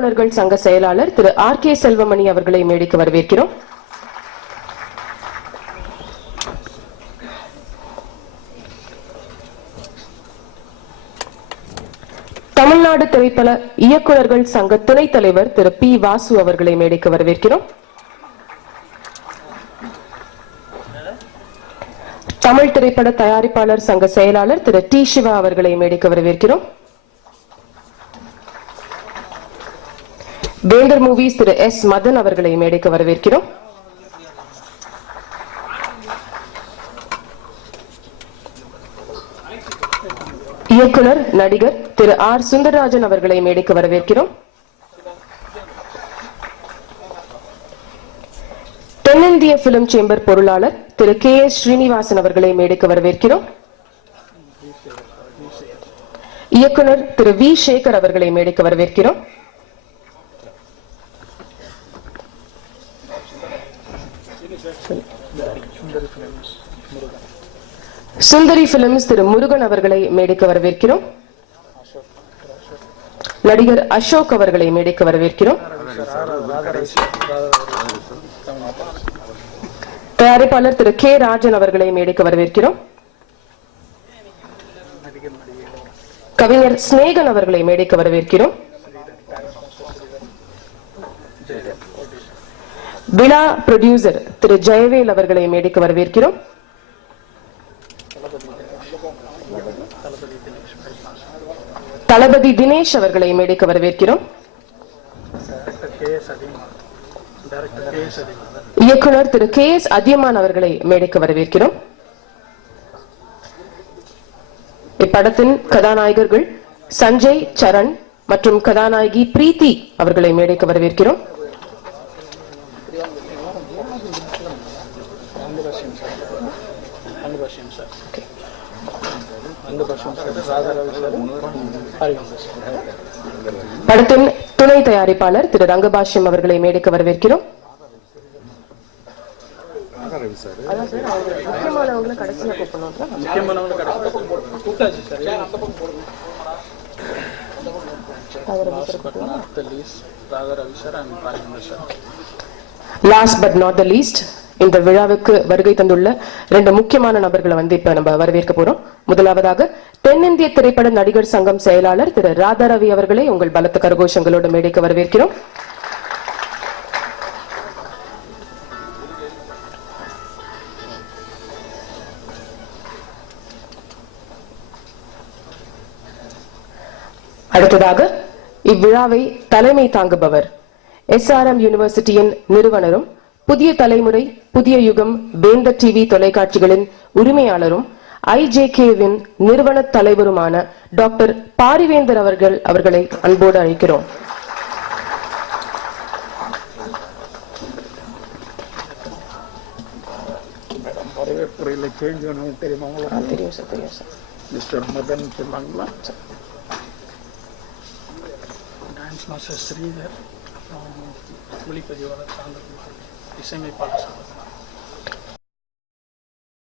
இயக்குநர்கள் சங்க செயலாளர் திரு ஆர்.கே. செல்வமணி அவர்களை மேடைக்கு வரவேற்கிறோம். தமிழ்நாடு திரைப்பட இயக்குநர்கள் சங்க துணைத் தலைவர் திரு பி. வாசு அவர்களை மேடைக்கு வரவேற்கிறோம். தமிழ் திரைப்பட தயாரிப்பாளர் சங்க செயலாளர் திரு டி. சிவா அவர்களை மேடைக்கு வரவேற்கிறோம். வேந்தர் மூவிஸ் திரு எஸ். மதன் அவர்களை மேடைக்கு வரவேற்கிறோம். இயக்குனர் நடிகர் திரு ஆர். சுந்தரராஜன் அவர்களை மேடைக்கு வரவேற்கிறோம். தென்னிந்திய பிலிம் சேம்பர் பொருளாளர் திரு கே. எஸ். ஸ்ரீனிவாசன் அவர்களை மேடைக்கு வரவேற்கிறோம். இயக்குனர் திரு வி. சேகர் அவர்களை மேடைக்கு வரவேற்கிறோம். சுந்தரி பிலிம்ஸ் திரு முருகன் அவர்களை மேடைக்கு வரவேற்கிறோம். நடிகர் அசோக் அவர்களை மேடைக்கு வரவேற்கிறோம். தயாரிப்பாளர் திரு கே. ராஜன் அவர்களை மேடைக்கு வரவேற்கிறோம். கவிஞர் ஸ்நேகன் அவர்களை மேடைக்கு வரவேற்கிறோம். விழா புரொடியூசர் திரு ஜெயவேல் அவர்களை மேடைக்கு வரவேற்கிறோம். தளபதி தினேஷ் அவர்களை மேடைக்கு வரவேற்கிறோம். இயக்குனர் திரு கே. எஸ். அதியமான் அவர்களை மேடைக்கு வரவேற்கிறோம். இப்படத்தின் கதாநாயகர்கள் சஞ்சய், சரண் மற்றும் கதாநாயகி பிரீத்தி அவர்களை மேடைக்கு வரவேற்கிறோம். படத்தின் துணை தயாரிப்பாளர் திரு ரங்கபாஷ்யம் அவர்களை மேடைக்கு வரவேற்கிறோம். Last but not the least, இந்த விழாவுக்கு வருகை தந்துள்ள 2 முக்கியமான நபர்களை இப்ப நம்ம வரவேற்க போறோம். முதலாவதாக தென்னிந்திய திரைப்பட நடிகர் சங்கம் செயலாளர் திரு ராதாரவி அவர்களை உங்கள் பலத்த கரகோஷங்களோடு மேடைக்கு வரவேற்கிறோம். அடுத்ததாக இவ்விழாவை தலைமை தாங்குபவர் SRM யூனிவர்சிட்டியின் நிறுவனரும் புதிய தலைமுறை புதிய யுகம் வேந்தர் டிவி தொலைக்காட்சிகளின் உரிமையாளரும் IJK-வின் நிறுவன தலைவருமான டாக்டர் பாரிவேந்தர் அவர்களை அன்போடு அழைக்கிறோம். மிஸ்டர் மதன் சொன்னாங்களா, டான்ஸ் மாஸ்டர் ஸ்ரீதர், ஒளிப்பதிவாளர் சாந்தகுமார், இசையமைப்பாளர்